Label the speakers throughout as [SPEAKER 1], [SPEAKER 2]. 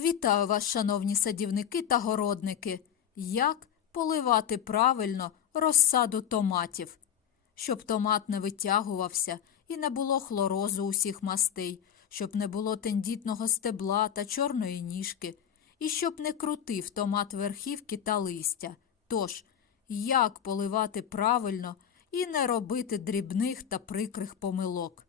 [SPEAKER 1] Вітаю вас, шановні садівники та городники. Як поливати правильно розсаду томатів, щоб томат не витягувався і не було хлорозу усіх мастей, щоб не було тендітного стебла та чорної ніжки, і щоб не крутив томат верхівки та листя. Тож, як поливати правильно і не робити дрібних та прикрих помилок.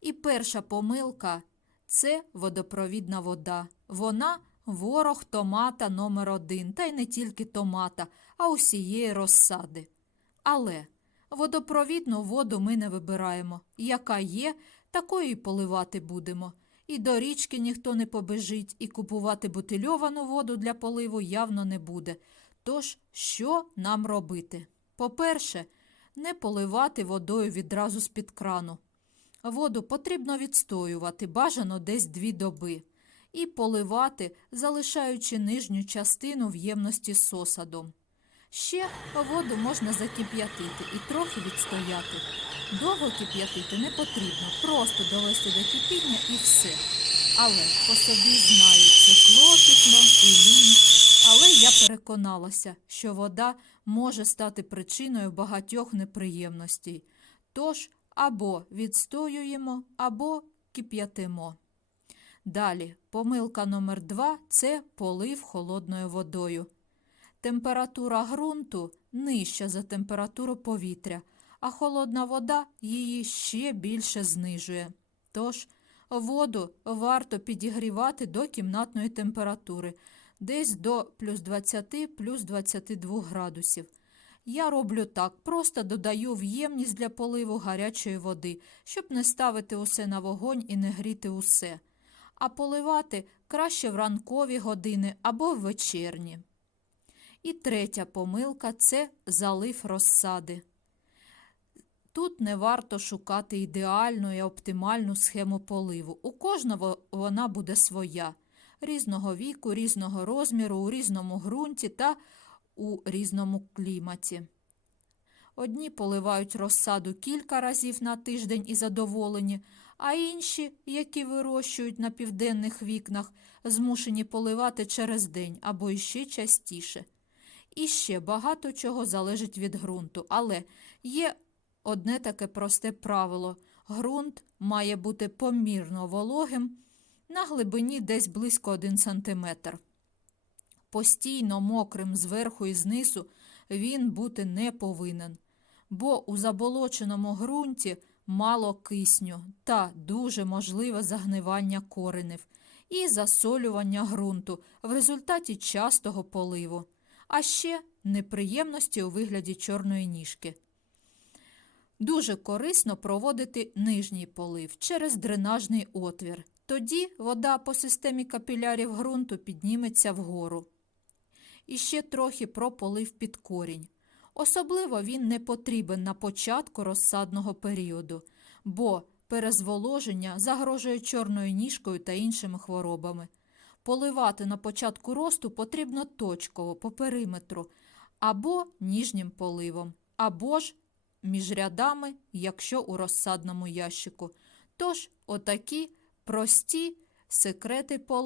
[SPEAKER 1] І перша помилка це водопровідна вода. Вона ворог томата номер один, та й не тільки томата, а усієї розсади. Але водопровідну воду ми не вибираємо. Яка є, такою і поливати будемо. І до річки ніхто не побежить, і купувати бутильовану воду для поливу явно не буде. Тож, що нам робити? По-перше, не поливати водою відразу з-під крану. Воду потрібно відстоювати, бажано десь дві доби, і поливати, залишаючи нижню частину в ємності з осадом. Ще воду можна закип'ятити і трохи відстояти. Довго кип'ятити не потрібно, просто довести до кипіння і все. Але по собі знаю, це клопітно і лінь. Але я переконалася, що вода може стати причиною багатьох неприємностей. Тож або відстоюємо, або кип'ятимо. Далі, помилка номер два – це полив холодною водою. Температура ґрунту нижча за температуру повітря, а холодна вода її ще більше знижує. Тож воду варто підігрівати до кімнатної температури, десь до плюс 20 плюс 22 градусів. Я роблю так, просто додаю в ємність для поливу гарячої води, щоб не ставити усе на вогонь і не гріти усе, а поливати краще в ранкові години або в вечірні. І третя помилка це залив розсади. Тут не варто шукати ідеальну і оптимальну схему поливу. У кожного вона буде своя, різного віку, різного розміру, у різному ґрунті та у різному кліматі. Одні поливають розсаду кілька разів на тиждень і задоволені, а інші, які вирощують на південних вікнах, змушені поливати через день або іще частіше. І ще багато чого залежить від ґрунту, але є одне таке просте правило: ґрунт має бути помірно вологим на глибині десь близько 1 см. Постійно мокрим зверху і знизу він бути не повинен, бо у заболоченому ґрунті мало кисню та дуже можливе загнивання коренів і засолювання ґрунту в результаті частого поливу, а ще неприємності у вигляді чорної ніжки. Дуже корисно проводити нижній полив через дренажний отвір. Тоді вода по системі капілярів ґрунту підніметься вгору. І ще трохи про полив під корінь. Особливо він не потрібен на початку розсадного періоду, бо перезволоження загрожує чорною ніжкою та іншими хворобами. Поливати на початку росту потрібно точково по периметру або ніжнім поливом, або ж між рядами, якщо у розсадному ящику. Тож, отакі прості секрети поливу.